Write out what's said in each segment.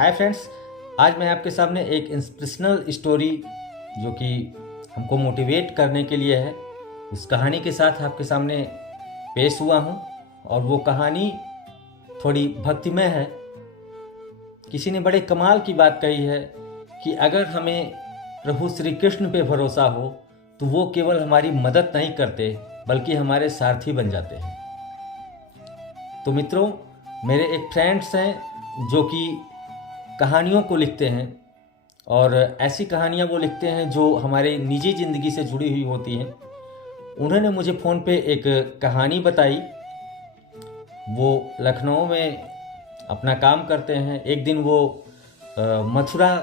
Hi friends, आज मैं आपके सामने एक इंस्पिरेशनल स्टोरी जो कि हमको मोटिवेट करने के लिए है, उस कहानी के साथ आपके सामने पेश हुआ हूँ। और वो कहानी थोड़ी भक्तिमय है। किसी ने बड़े कमाल की बात कही है कि अगर हमें प्रभु श्री कृष्ण पे भरोसा हो तो वो केवल हमारी मदद नहीं करते बल्कि हमारे सारथी बन जाते हैं। तो मित्रों, मेरे एक फ्रेंड्स हैं जो कि कहानियों को लिखते हैं और ऐसी कहानियाँ वो लिखते हैं जो हमारे निजी ज़िंदगी से जुड़ी हुई होती हैं। उन्होंने मुझे फ़ोन पे एक कहानी बताई। वो लखनऊ में अपना काम करते हैं। एक दिन वो मथुरा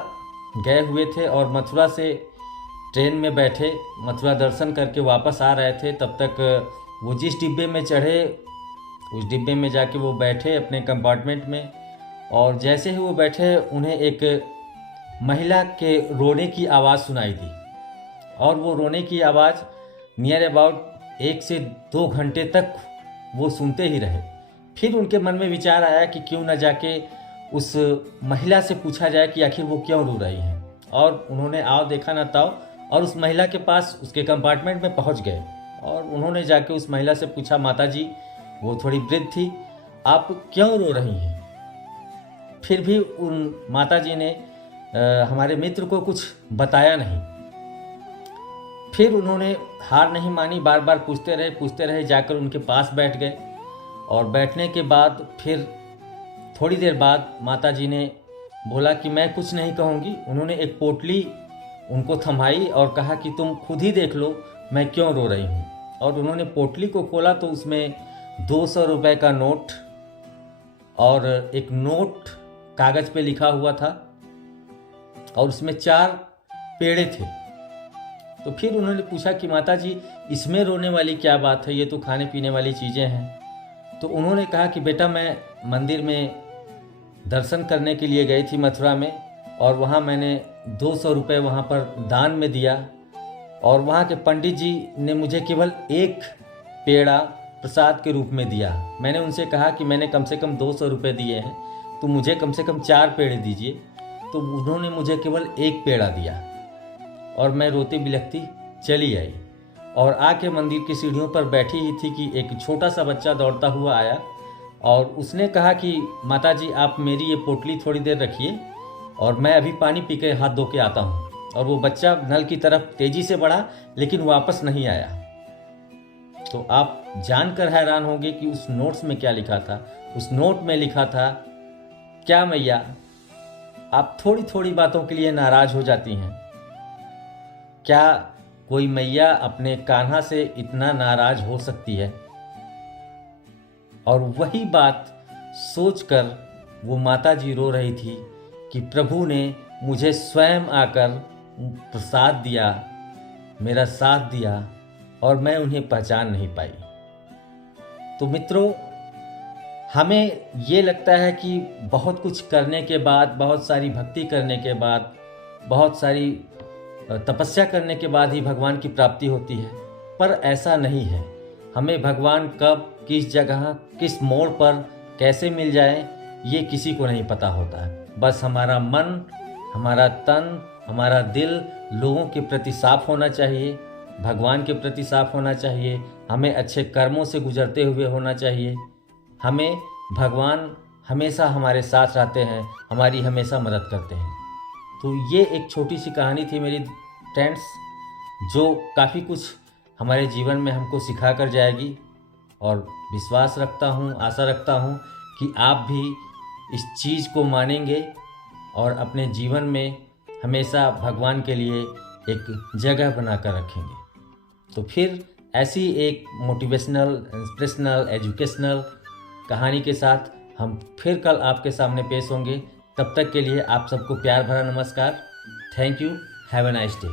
गए हुए थे और मथुरा से ट्रेन में बैठे, मथुरा दर्शन करके वापस आ रहे थे। तब तक वो जिस डिब्बे में चढ़े उस डिब्बे में जाके वो बैठे अपने कंपार्टमेंट में, और जैसे ही वो बैठे उन्हें एक महिला के रोने की आवाज़ सुनाई दी। और वो रोने की आवाज़ नियर अबाउट 1 से 2 घंटे तक वो सुनते ही रहे। फिर उनके मन में विचार आया कि क्यों न जाके उस महिला से पूछा जाए कि आखिर वो क्यों रो रही हैं। और उन्होंने आओ देखा ना ताओ और उस महिला के पास उसके कंपार्टमेंट में पहुंच गए और उन्होंने जाके उस महिला से पूछा, माता जी, वो थोड़ी वृद्ध थी, आप क्यों रो रही हैं? फिर भी उन माता जी ने हमारे मित्र को कुछ बताया नहीं। फिर उन्होंने हार नहीं मानी, बार बार पूछते रहे, जाकर उनके पास बैठ गए। और बैठने के बाद फिर थोड़ी देर बाद माता जी ने बोला कि मैं कुछ नहीं कहूँगी। उन्होंने एक पोटली उनको थमाई और कहा कि तुम खुद ही देख लो मैं क्यों रो रही हूँ। और उन्होंने पोटली को खोला तो उसमें 200 रुपये का नोट और एक नोट कागज़ पे लिखा हुआ था और उसमें 4 पेड़े थे। तो फिर उन्होंने पूछा कि माता जी, इसमें रोने वाली क्या बात है, ये तो खाने पीने वाली चीज़ें हैं। तो उन्होंने कहा कि बेटा, मैं मंदिर में दर्शन करने के लिए गई थी मथुरा में, और वहाँ मैंने 200 रुपये वहाँ पर दान में दिया, और वहाँ के पंडित जी ने मुझे केवल 1 पेड़ा प्रसाद के रूप में दिया। मैंने उनसे कहा कि मैंने कम से कम 200 रुपये दिए हैं तो मुझे कम से कम 4 पेड़े दीजिए। तो उन्होंने मुझे केवल 1 पेड़ा दिया और मैं रोती बिलखती चली आई। और आके मंदिर की सीढ़ियों पर बैठी ही थी कि एक छोटा सा बच्चा दौड़ता हुआ आया और उसने कहा कि माता जी, आप मेरी ये पोटली थोड़ी देर रखिए और मैं अभी पानी पी के हाथ धो के आता हूँ। और वो बच्चा नल की तरफ तेज़ी से बढ़ा लेकिन वापस नहीं आया। तो आप जानकर हैरान होंगे कि उस नोट्स में क्या लिखा था। उस नोट में लिखा था, क्या मैया, आप थोड़ी थोड़ी बातों के लिए नाराज़ हो जाती हैं? क्या कोई मैया अपने कान्हा से इतना नाराज़ हो सकती है? और वही बात सोचकर वो माता जी रो रही थी कि प्रभु ने मुझे स्वयं आकर प्रसाद दिया, मेरा साथ दिया, और मैं उन्हें पहचान नहीं पाई। तो मित्रों, हमें ये लगता है कि बहुत कुछ करने के बाद, बहुत सारी भक्ति करने के बाद, बहुत सारी तपस्या करने के बाद ही भगवान की प्राप्ति होती है, पर ऐसा नहीं है। हमें भगवान कब, किस जगह, किस मोड़ पर कैसे मिल जाए ये किसी को नहीं पता होता है। बस हमारा मन, हमारा तन, हमारा दिल लोगों के प्रति साफ होना चाहिए, भगवान के प्रति साफ होना चाहिए, हमें अच्छे कर्मों से गुजरते हुए होना चाहिए। हमें भगवान हमेशा हमारे साथ रहते हैं, हमारी हमेशा मदद करते हैं। तो ये एक छोटी सी कहानी थी मेरी फ्रेंड्स, जो काफ़ी कुछ हमारे जीवन में हमको सिखा कर जाएगी। और विश्वास रखता हूँ, आशा रखता हूँ कि आप भी इस चीज़ को मानेंगे और अपने जीवन में हमेशा भगवान के लिए एक जगह बना कर रखेंगे। तो फिर ऐसी एक मोटिवेशनल, इंस्पिरेशनल, एजुकेशनल कहानी के साथ हम फिर कल आपके सामने पेश होंगे। तब तक के लिए आप सबको प्यार भरा नमस्कार। Thank you. Have a nice day.